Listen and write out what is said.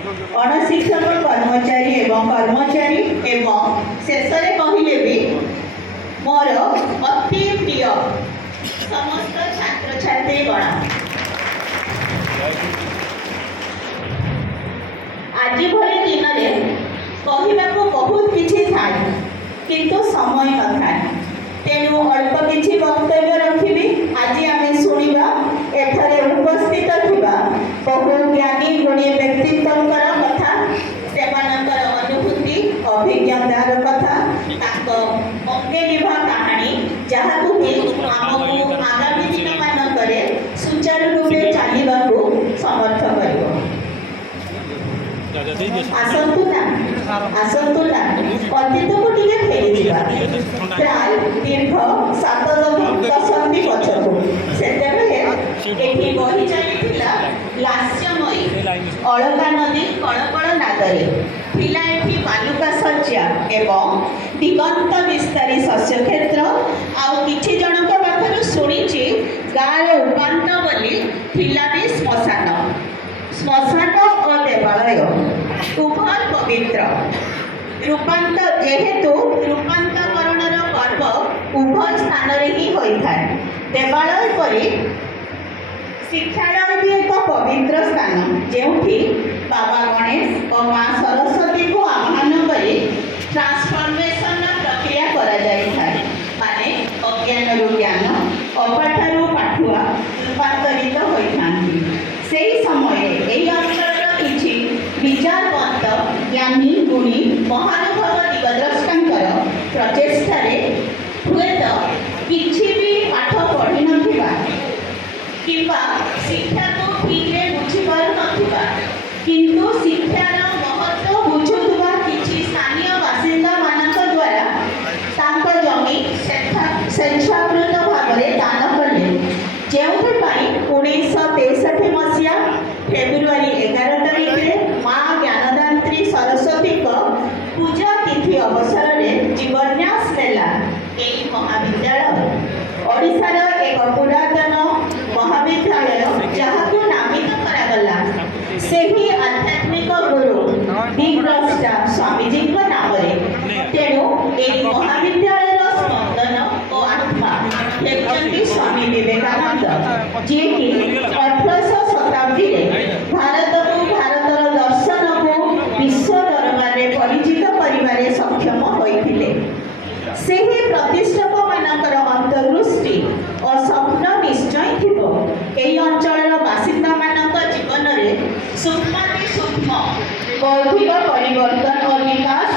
अणशिक्षक कर्मचारी एवं कर्मचारी एवं शेष कहले भी मोर अति प्रिय समस्त छात्र छात्री गण आज भली दिन में कहवाक बहुत किसी थाए किंतु समय न थाए तेणु अल्प किसी वक्तव्य रखी आज आम शुणा एथरे उपस्थित थिबा बहु ज्ञानी गुणी व्यक्तित्व कथा सेमानकर अनुभूति अभिज्ञतार कथा अंगे निभा कहानी जहाँ कि आमको आगामी दिन मानक सुचारू रूपे चलवाक समर्थ कर आसतु ना अतीत को टिके फेरी प्राय दीर्घ 7 दशंधि पछकू से बही चलता लास्यमयी अलका नदी कणकण नादरे थिला एठी बालुका शଯ୍ୟା एवं दिगंत विस्तारी शस्य क्षेत्र आउ किछि जनक पाखरु सुनिछि गाँव उपांत बोली थिला भी श्मशान और देवालय उभय पवित्र रूपांतर जेहेतु रूपांतकरणर पर्व उभय स्थान ही होता है देवालय परी शिक्षालय भी एक पवित्र स्थान जो बाबा गणेश और माँ सरस्वती को आह्वान कर ट्रांसफॉर्मेशन प्रक्रिया करा जाए माने अज्ञान ज्ञान अपाठू पाठुआ रूपांतरित होता से समय यही अंचल किसी विचारवंत ज्ञानी गुणी महानुभव दिगद्रष्टांकर प्रचेष्टा हुए तो किसी भी पाठ पढ़ी नथिबा किंबा शिक्षा को ठीक रे बुझी पारु नथिबा किंतु शिक्षार महत्व बुझुथुबा किसी स्थानीय बासिंदा मानक द्वारा तांको जमी स्वेच्छाकृत भाव में दान कले जो 1963 मसीहा फेब्रुआरी 11 तारीख में माँ ज्ञानदात्री सरस्वती को पूजा तिथि अवसर में जीवन्यास नेला यही महाविद्यालय ओडिशार एक पुरातन महाविद्यालय जहाँ नामित करागला से ही आध्यात्मिक गुरु दिग्द्रष्टा स्वामीजी नाम तेणु एक महाविद्यालय स्पंदन और आत्मा हेउचंती स्वामी विवेकानंद जी कि 1800 शताब्दी भारत को भारतर दर्शन को विश्व दरबार में परिचित करिबारे सक्षम होइथिले सेही प्रतिष्ठक मानकर अंतर्दृष्टि और स्वप्न निश्चय थिबो एई अंचलर बासिंदा मानक जीवन रे सूक्ष्म बौद्धिक परिवर्तन और विकास